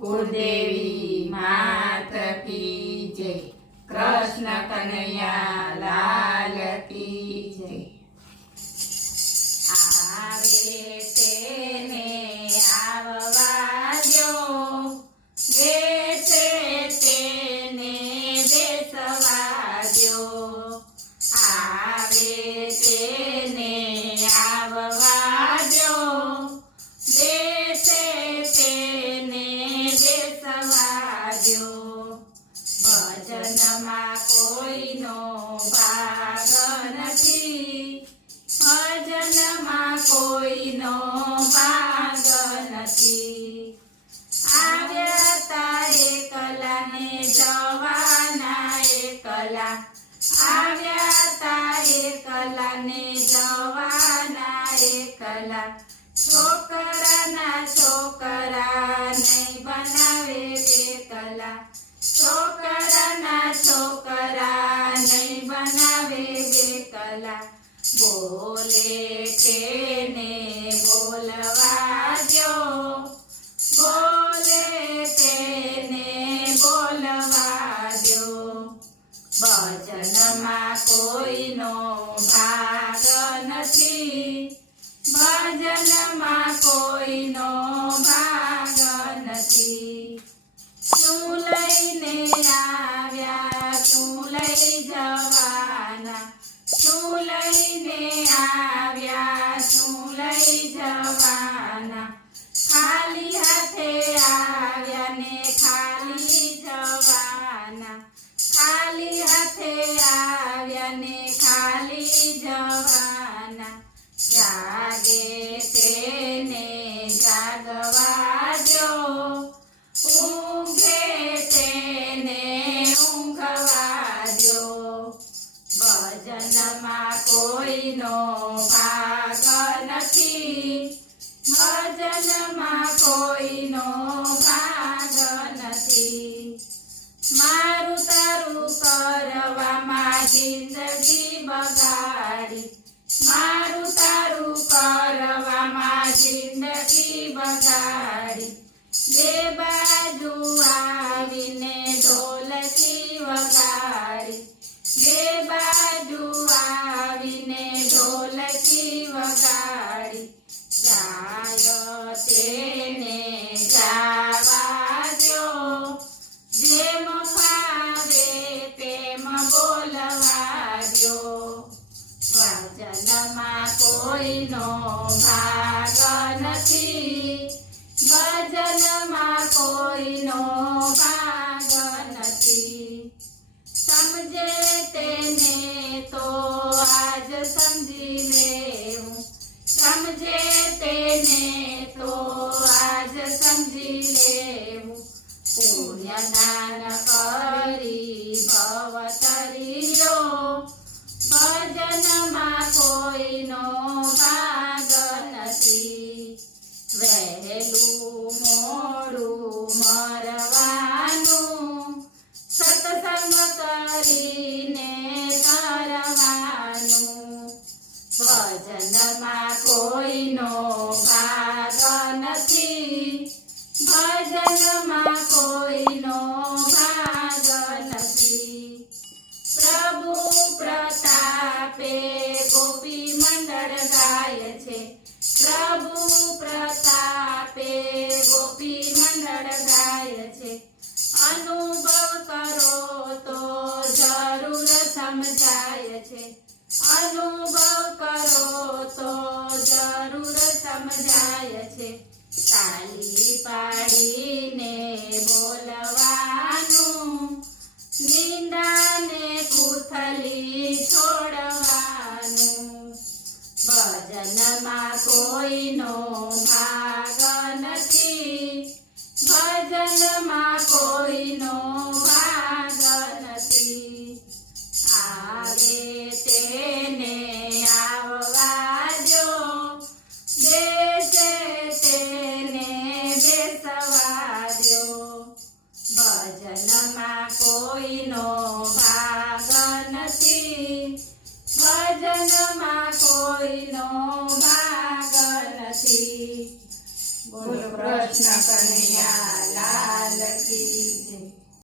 કુળદેવી માત કી જય, કૃષ્ણ કનૈયા લાલ કી જય। આવે તેને આવવા દ્યો, બેસે તેને બેસવા દ્યો। આવે તેને આવવા દ્યો, બેસે તેને બેસવા દ્યો। ભજનમાં કોઈનો ભાગ નથી, ભજનમાં કોઈનો ભાગ નથી। આવ્યા તા એકલા ને જવાના એકલા, આવ્યા તા એકલા ને જવાના એકલા। છોકરાના છોકરા નહીં બનાવે બેકલા, છોકરાના છોકરા નહીં બનાવે બેકલા। બોલે તેને બોલવા દ્યો, બોલે તેને બોલવા દ્યો। ભજનમાં કોઈનો ભાગ નથી, ભજનમાં કોઈનો ભાગ નથી। શું લઈને આવ્યા શું લઈ જવાના, શું લઈને આવ્યા શું લઈ જવાના। ખાલી હાથે આવ્યા ને ખાલી જવાના, ખાલી હાથે આવ્યા ને ખાલી જવાના। જાગે તેને જાગવા દ્યો, ઊંઘે તેને ઊંઘવા દ્યો। ભજનમાં કોઈનો ભાગ નથી, ભજનમાં કોઈનો ભાગ નથી। મારું તારું કરવામાં જિંદગી બગાડી, મારું તારું કરવામાં જિંદગી બગાડી। બે બાજુ આવીને ઢોલકી વગાડી, બે બાજુ આવીને ઢોલકી વગાડી। ગાય તેને ગાવા દ્યો, જેમ ફાવે તેમ બોલવા દ્યો। ભજનમાં કોઈનો ભાગ નથી, ભજનમાં કોઈનો ભાગ નથી। સમજે તેને તો આજ સમજી લેવું, સમજે તેને તો આજ સમજી લેવું। પુણ્યદાન કરી ભવ તર્યો, ભજનમાં કોઈનો ભાગ નથી। વહેલું મોડું મરવાનું, સત્સંગ કરીને તરવાનું। ભજનમાં કોઈનો ભાગ નથી, ભજનમાં કોઈનો ભાગ નથી। પ્રભુ પ્રતાપે ગોપી મંડળ ગાય છે, પ્રભુ પ્રતાપે ગોપી મંડળ ગાય છે। અનુભવ કરો તો જરૂર સમજાય છે, અનુભવ કરો તો જરૂર સમજાય છે। તાલી પાડીને બોલવાનું, નિંદાને કુથલી છોડવાનું। ભજનમાં કોઈનો ભાગ નથી, ભજનમાં કોઈનો ભાગ નથી। આવે તેને આવવા દ્યો, બેસે તેને બેસવા દ્યો। ભજનમાં કોઈનો ભાગ નથી, ભજનમાં કોઈનો ભાગ નથી। બોલો કૃષ્ણ કનૈયા લાલ।